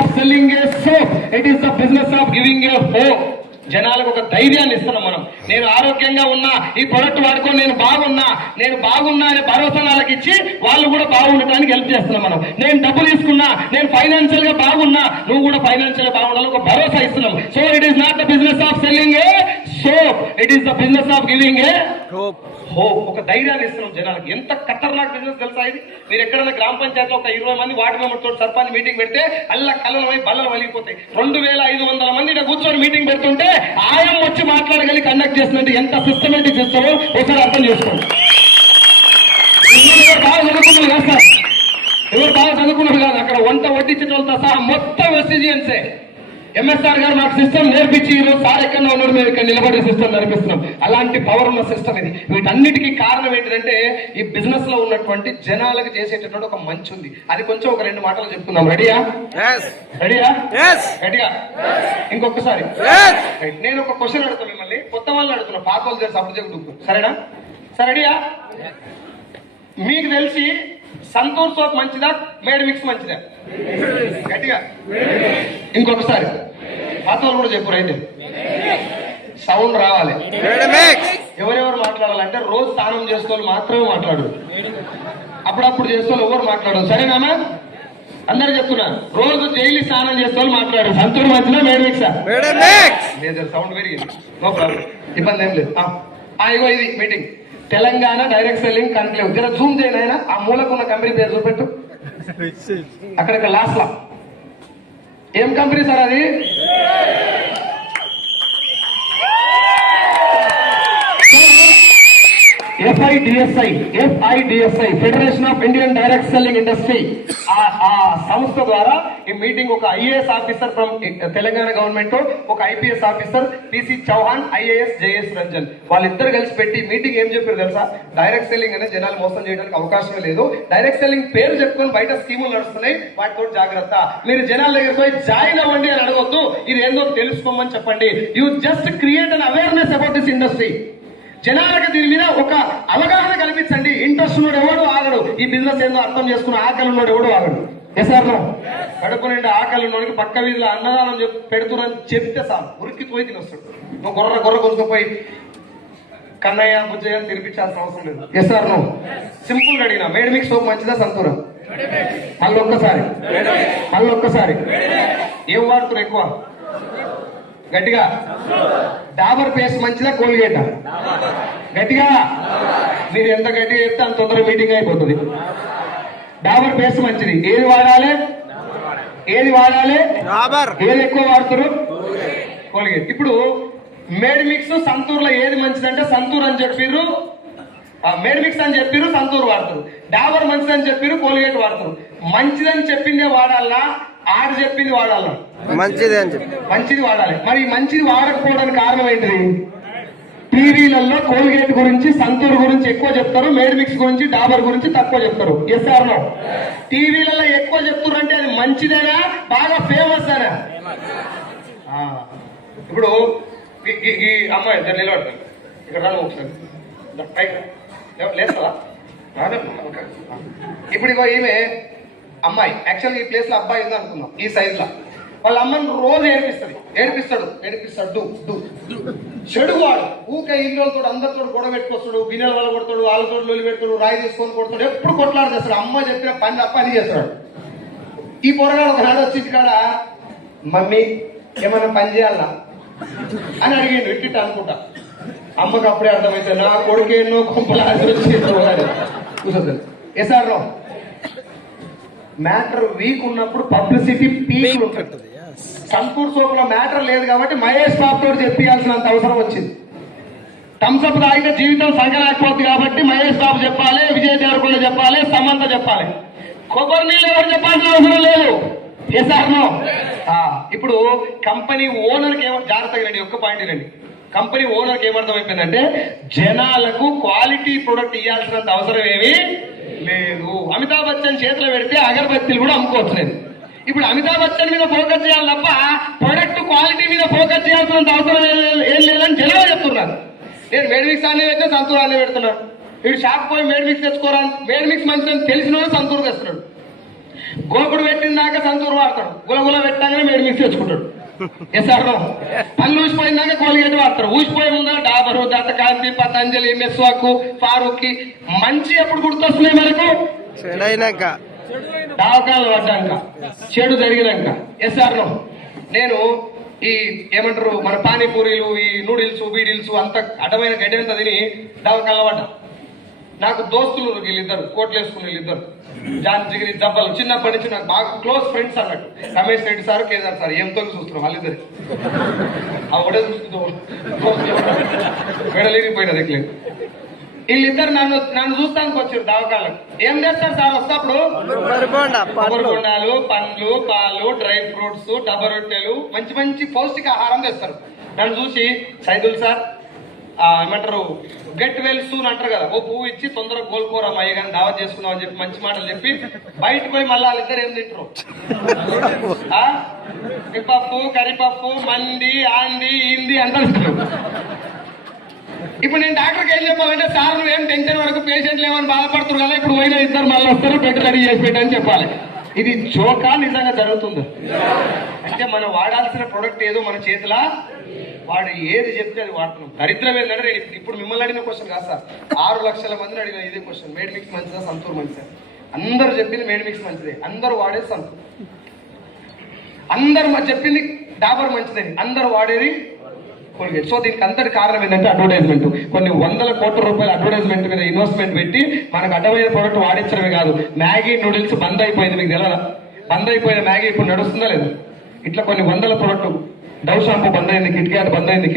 Of selling A soap, it is the business of giving a hope. జనాలకు ఒక ధైర్యాన్ని ఇస్తున్నాం మనం. నేను ఆరోగ్యంగా ఉన్నా, ఈ ప్రొడక్ట్ వాడుకొని నేను బాగున్నా అనే భరోసా వాళ్ళకి ఇచ్చి వాళ్ళు కూడా బాగుండటానికి హెల్ప్ చేస్తున్నాం మనం. నేను డబ్బు తీసుకున్నా, నేను ఫైనాన్షియల్ గా బాగున్నా, నువ్వు కూడా ఫైనాన్షియల్ గా బాగుండాలని ఒక భరోసా ఇస్తున్నాం. So it is not the business of selling A soap, it is the business of giving a hope. ఒక ధైర్యాన్ని ఇస్తున్నాం జనాలకి. ఎంత ఖతర్నాక్ బిజినెస్ తెలుసా ఇది? మీరు ఎక్కడైనా గ్రామ పంచాయతీలో ఒక 20 మంది వార్డు మెంబర్ తోటి సర్పంచ్ మీటింగ్ పెడితే అల్ల కళ్ళలు బల్లలు వలిగిపోతాయి. 2500 మంది ఇక్కడ కూర్చొని మీటింగ్ పెడుతుంటే ఆయం వచ్చి మాట్లాడగలిగి కండక్ట్ చేస్తున్నట్టు ఎంత సిస్టమేటిక్ చేస్తారో ఒకసారి అర్థం చేసుకోండి. బాగా చదువుకున్నారు కదా సార్, ఎవరు బాగా చదువుకున్నారు కాదు, అక్కడ వంట వడ్డించడంతో సహా మొత్తం ఎస్సీజీఎన్సే. ఎంఎస్ఆర్ గారు నాకు సిస్టమ్ నేర్పించి ఈరోజు సార్ ఎక్కడ ఉన్నాడు, మేము ఇక్కడ నిలబడే సిస్టమ్ నేర్పిస్తున్నాం. అలాంటి పవర్ ఉన్న సిస్టమ్ ఇది. వీటన్నిటికీ కారణం ఏంటంటే ఈ బిజినెస్ లో ఉన్నటువంటి జనాలకు చేసేటటువంటి ఒక మంచి ఉంది. అది కొంచెం ఒక 2 మాటలు చెప్తున్నాం. రెడీయా? రెడీగా? ఇంకొకసారి నేను ఒక క్వశ్చన్ అడుగుతాను మిమ్మల్ని, కొత్త వాళ్ళని అడుగుతున్నా, పాత వాళ్ళు తెలిసి అప్పుడు చెప్తున్నాం. సరేనా? సరే రెడీయా? మీకు తెలిసి సంతూర్ సోప్ మంచిదా, మేడ్ మిక్స్ మంచిదా? గట్టిగా ఇంకొకసారి పాత వాళ్ళు కూడా చెప్పు. అయితే సౌండ్ రావాలి. ఎవరెవరు మాట్లాడాలంటే రోజు స్నానం చేసుకోవాలి మాత్రమే మాట్లాడు, అప్పుడప్పుడు చేసుకోవాలి ఎవరు మాట్లాడదు. సరేనా? అందరు చెప్తున్నా, రోజు డైలీ స్నానం చేసుకోవాలి మాట్లాడు. సంతూర్ మంచిదా, మేడ్ మిక్సా? లేదు, సౌండ్ పెరిగింది, నో ప్రాబ్లం, ఇబ్బంది ఏం లేదు. ఇగో ఇది meeting Telangana direct selling conclave. జర జూమ్ చేయను ఆయన, ఆ మూలకున్న కంపెనీ పేరు చూపెట్టు. అక్కడ లాస్ట్ లా ఏం కంపెనీ సార్ అది? FIDSI federation of Indian direct selling industry. ఆ సంస్థ ద్వారా ఈ మీటింగ్ ఒక IAS officer from Telangana government, ఒక IPS officer PC Chauhan, IAS JS Ranjan, వాళ్ళిద్దరు కలిసి పెట్టి మీటింగ్ ఏం చెప్పారు తెలుసా? డైరెక్ట్ సెల్లింగ్ అనేది జనాలు మోసం చేయడానికి అవకాశమే లేదు. డైరెక్ట్ సెల్లింగ్ పేరు చెప్పుకొని బయట స్కీములు నడుస్తున్నాయి, వాటితో జాగ్రత్త. మీరు జనాల దగ్గర పోయి జాయిన్ అవ్వండి అని అడగొద్దు, ఇది ఏందో తెలుసుకోమని చెప్పండి. You just create an awareness about this industry. జనాలకు దీని మీద ఒక అవగాహన కల్పించండి. ఇంట్రెస్ట్ ఉన్నాడు ఎవడు ఆగడు, ఈ బిజినెస్ ఏందో అర్థం చేసుకున్న ఆకలి ఉన్నాడు ఎవడు ఆగడు. ఎసార్ కడుపు నిండా ఆకలి ఉన్నోడికి పక్క వీధిలో అన్నదానం పెడుతున్నారని చెప్తే సార్ ఉరికి పోయి తినొస్తాడు. నువ్వు గొర్ర కొనుక్కపోయి కన్నయ్య బుజ్జయ్య తినిపించాల్సిన అవసరం లేదు. ఎసార్ సింపుల్ గా అడిగినా, మేడ్ మిక్స్ సోప్ మంచిదా సంతూరా? మళ్ళొక్కసారి ఏం వాడుతున్నారు ఎక్కువ? గట్టిగా. డాబర్ పేస్ట్ మంచిదా, కోల్గేటా? గట్టిగా. మీరు ఎంత గట్టిగా చెప్తే అంత తొందరగా మీటింగ్ అయిపోతుంది. డాబర్ పేస్ట్ మంచిది. ఏది వాడాలి? ఏది ఎక్కువ వాడుతారు? కోల్గేట్. ఇప్పుడు మేడ్ మిక్స్ సంతూర్ లో ఏది మంచిదంటే సంతూర్ అని చెప్పిర్రు, మేడ్ మిక్స్ అని చెప్పిర్రు, సంతూర్ వాడతారు. డాబర్ మంచిదని చెప్పిర్రు, కోల్గేట్ వాడతారు. మంచిదని చెప్పిందే వాడాలా, ఆడు చెప్పింది వాడాలా? మంచిది వాడాలి. మరి మంచిది వాడకపోవడానికి కారణం ఏంటిది? టీవీలలో కోల్గేట్ గురించి, సంతూర్ గురించి ఎక్కువ చెప్తారు, మేడ్ మిక్స్ గురించి, డాబర్ గురించి తక్కువ చెప్తారు. Yes or no? టీవీలలో ఎక్కువ చెప్తారంటే అది మంచిదేనా, బాగా ఫేమస్ అయినా? ఇప్పుడు ఈ అమ్మాయి నిలబడతాను ఇక్కడ, రాను ఒకసారి లేస్తావా? ఇప్పుడు ఇగో ఈమె అమ్మాయి, యాక్చువల్గా ఈ ప్లేస్ లో అబ్బాయి ఉంది అనుకుందాం, ఈ సైజ్ లో. వాళ్ళ అమ్మని రోజు ఏడిపిస్తాడు. చెడు వాడు ఊకే ఇంట్లో అందరితో గొడవ పెట్టుకొస్తాడు, గిన్నెల వల్ల కొడతాడు, వాళ్ళతో లొల్లి పెడతాడు, రాయి తీసుకొని కొడతాడు, ఎప్పుడు కొట్లాడు చేస్తాడు. అమ్మ చెప్పిన పని తప్ప అది చేస్తాడు. ఈ పొరగాడు ఒక నాడు వచ్చి ఇక్కడ, మమ్మీ ఏమైనా పని చేయాలా అని అడిగిండు, ఇట్టిట్టు అనుకుంటా. అమ్మకి అప్పుడే అర్థమైతే నా కొడుకు ఎన్నో కుంపలాసి వచ్చి. ఎసార్ మ్యాటర్ వీక్ ఉన్నప్పుడు పబ్లిసిటీ పీక్ ఉంటుంది. సంతూర్ సోప్ లో మ్యాటర్ లేదు కాబట్టి మహేష్ బాబు తోటి చెప్పాల్సినంత అవసరం వచ్చింది. థమ్స్అప్ తాగితే జీవితం సంకరాకపోతుంది కాబట్టి మహేష్ బాబు చెప్పాలి, విజయ్ దేవరకొండ చెప్పాలి, సమంత చెప్పాలి. కొబ్బరి నీళ్ళు ఎవరు చెప్పాల్సిన అవసరం లేదు. ఎసార్ నో? ఇప్పుడు కంపెనీ ఓనర్కి ఏమో జాగ్రత్తగా రండి, ఒక్క పాయింట్ రండి. కంపెనీ ఓనర్కి ఏమర్థమైపోయిందంటే జనాలకు క్వాలిటీ ప్రొడక్ట్ ఇవ్వాల్సినంత అవసరం ఏమీ లేదు. అమితాబ్ బచ్చన్ చేతిలో పెడితే అగరబత్తీలు కూడా అమ్ముకోవచ్చు లేదు. ఇప్పుడు అమితాబ్ బచ్చన్ మీద ఫోకస్ చేయాలి తప్ప ప్రొడక్ట్ క్వాలిటీ మీద ఫోకస్ చేయాల్సినంత అవసరం ఏం లేదని జనాలు చెప్తున్నారు. నేను మేడ్ మిక్స్ అనే పెట్టినా సంతూర్ అనే పెడుతున్నాను. వీడు షాప్ పోయి మేడ్ మిక్స్ తెచ్చుకోరా, మేడ్ మిక్స్ మంచిదని తెలిసిన సంతూర్ తెస్తున్నాడు. గోపుడు పెట్టిన దాకా సంతూర్ వాడుతున్నాడు. వాడతాడు, గులగుల పెట్టగానే మేడ్ మిక్స్ తెచ్చుకుంటాడు. ఎస్ సార్ పళ్ళు ఊసిపోయిందాక కోల్గేట్ వాడతారు, ఊసిపోయే ముందర డాబరు, దత్తకాంతి, పతంజలి, మెస్వాకు, ఫారూక్ మంచి ఎప్పుడు గుర్తొస్తున్నాయి మనకు చెడైనాక దావకాలు పడ్డాక, చెడు జరిగినాక. ఎస్ సార్ నేను ఈ ఏమంటారు మన పానీపూరీలు, ఈ నూడిల్స్, బీడిల్స్ అంత అడ్డమైన గడ్డి అంతా తిని దావకాల పడ్డా. నాకు దోస్తులు వీళ్ళిద్దరు, కోట్లు వేసుకుని వీళ్ళిద్దరు, జాన్ జిగిరి దెబ్బలు, చిన్నప్పటి నుంచి నాకు బాగా క్లోజ్ ఫ్రెండ్స్ అన్నట్టు. రమేష్ రెడ్డి సార్, కేదార్ సార్, ఏం తోని చూస్తున్నాం వాళ్ళిద్దరు. ఆ ఒకటే చూస్తూ వెడలిగిపోయినది ఎట్లేదు. వీళ్ళిద్దరు నన్ను చూస్తానికి వచ్చారు దావకాలకు. ఏం చేస్తారు సార్ వస్తప్పుడు? కొబ్బరి బొండాలు, పండ్లు, పాలు, డ్రై ఫ్రూట్స్, డబ్బా రొట్టెలు, మంచి మంచి పౌష్టిక ఆహారం తెస్తారు. నన్ను చూసి సైదుల్ సార్ ఏమంటారు గెట్ వెల్ సూన్ అంటారు కదా, ఓ పువ్వు ఇచ్చి తొందరగా కోలుకోరాం అయ్యి కానీ దావత్ చేసుకుందాం అని చెప్పి మంచి మాటలు చెప్పి బయటకు పోయి మళ్ళీ వాళ్ళిద్దరు ఏం తింటారు? పప్పు, కరిపప్పు, మంది, ఆంది, ఇంది అంతా తింటారు. ఇప్పుడు నేను డాక్టర్కి ఏం చెప్పాలంటే, సార్ నువ్వేం టెన్షన్ వరకు పేషెంట్లు ఏమని బాధపడుతున్నారు కదా, ఇప్పుడు పోయిన ఇద్దరు మళ్ళీ వస్తారు, బెడ్ రెడీ చేసి పెట్టని చెప్పాలి. ఇది జోకా నిజంగా జరుగుతుంది? అంటే మనం వాడాల్సిన ప్రొడక్ట్ ఏదో మన చేతిలో, వాడు ఏది చెప్తే అది వాడుతున్నాం. దరిద్రం ఏంటంటే, నేను ఇప్పుడు మిమ్మల్ని అడిగిన క్వశ్చన్ కాదు సార్, 6 లక్షల మందిని అడిగిన ఇదే క్వశ్చన్. మేడ్ మిక్స్ మంచిదా, సంతూర్ మంచిదా? అందరూ చెప్పింది మేడ్ మిక్స్ మంచిదే, అందరూ వాడేది సంతూర్. అందరూ చెప్పింది డాబర్ మంచిదని, అందరూ వాడేది కోల్గేట్. సో దీనికి అంతటి కారణం ఏంటంటే అడ్వర్టైజ్మెంట్. కొన్ని వందల కోట్ల రూపాయల అడ్వర్టైజ్మెంట్ మీద ఇన్వెస్ట్మెంట్ పెట్టి మనకు అడ్డమైన ప్రోడక్ట్ వాడించడమే కాదు. మ్యాగీ నూడిల్స్ బంద్ అయిపోయింది, మీకు తెలియదా? బంద్ అయిపోయిన మ్యాగీ ఇప్పుడు నడుస్తుందా లేదు? ఇట్లా కొన్ని వందల ప్రోడక్ట్, డవ్ షాంపూ బంద్ అయింది, కిట్ క్యాట్ బంద్ అయింది.